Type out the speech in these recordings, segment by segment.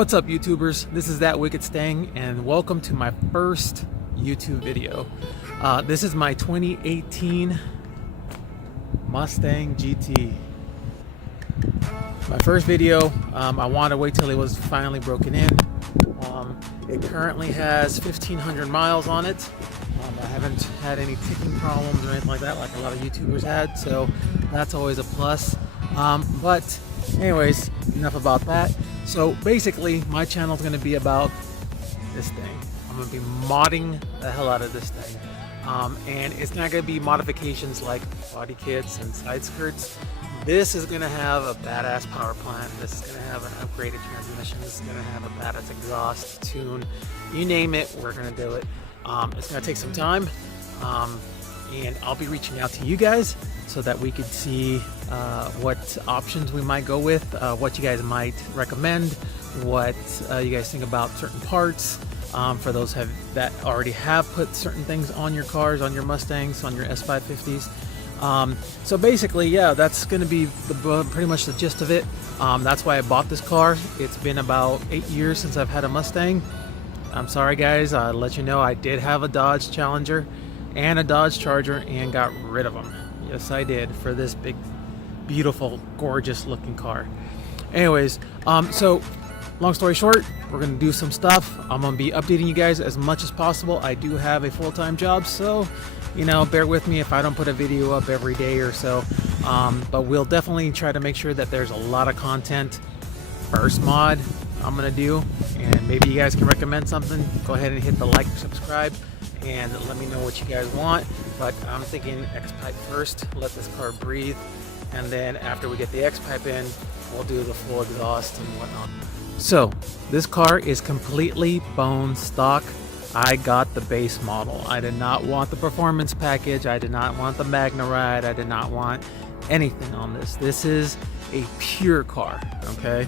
What's up, YouTubers? This is That Wicked Stang, and welcome to my first YouTube video. This is my 2018 Mustang GT. My first video. I wanted to wait till it was finally broken in. It currently has 1,500 miles on it. I haven't had any ticking problems or anything like that, like a lot of YouTubers had, so that's always a plus. But anyways, enough about that. So basically, my channel is going to be about this thing. I'm going to be modding the hell out of this thing. And it's not going to be modifications like body kits and side skirts. This is going to have a badass power plant. This is going to have an upgraded transmission. This is going to have a badass exhaust, tune, you name it, we're going to do it. It's going to take some time. And I'll be reaching out to you guys so that we could see what options we might go with, what you guys might recommend, what you guys think about certain parts, for those that already have put certain things on your cars, on your Mustangs, on your S550s. So basically, yeah, that's going to be pretty much the gist of it. That's why I bought this car. It's been about 8 years since I've had a Mustang. I'm sorry guys, I'll let you know I did have a Dodge Challenger and a Dodge Charger and got rid of them. Yes, I did, for this big, beautiful, gorgeous looking car. Anyways, so long story short, we're gonna do some stuff. I'm gonna be updating you guys as much as possible. I do have a full-time job, so you know, bear with me if I don't put a video up every day or so. But we'll definitely try to make sure that there's a lot of content. First mod I'm gonna do, and maybe you guys can recommend something. Go ahead and hit the like, subscribe, and let me know what you guys want. But I'm thinking X-Pipe first, let this car breathe, and then after we get the X-Pipe in, we'll do the full exhaust and whatnot. So this car is completely bone stock. I got the base model. I did not want the performance package. I did not want the Magna Ride. I did not want anything on this. This is a pure car, okay?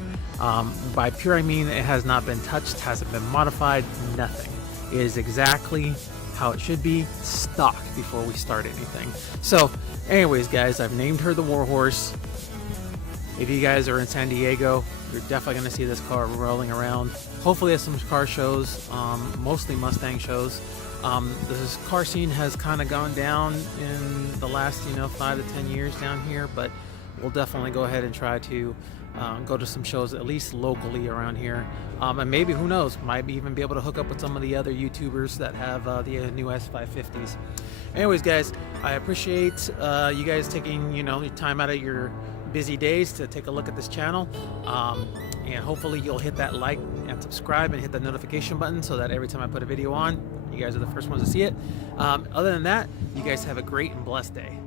By pure, I mean it has not been touched, hasn't been modified, nothing. It is exactly how it should be, stock, before we start anything. So anyways guys, I've named her the Warhorse. If you guys are in San Diego, you're definitely going to see this car rolling around. Hopefully at some car shows, mostly Mustang shows. This car scene has kind of gone down in the last 5 to 10 years down here, but we'll definitely go ahead and try to go to some shows at least locally around here, and maybe, who knows, might even be able to hook up with some of the other YouTubers that have the new S550s. Anyways guys, I appreciate you guys taking your time out of your busy days to take a look at this channel, and hopefully you'll hit that like and subscribe and hit the notification button so that every time I put a video on, you guys are the first ones to see it. Other than that, you guys have a great and blessed day.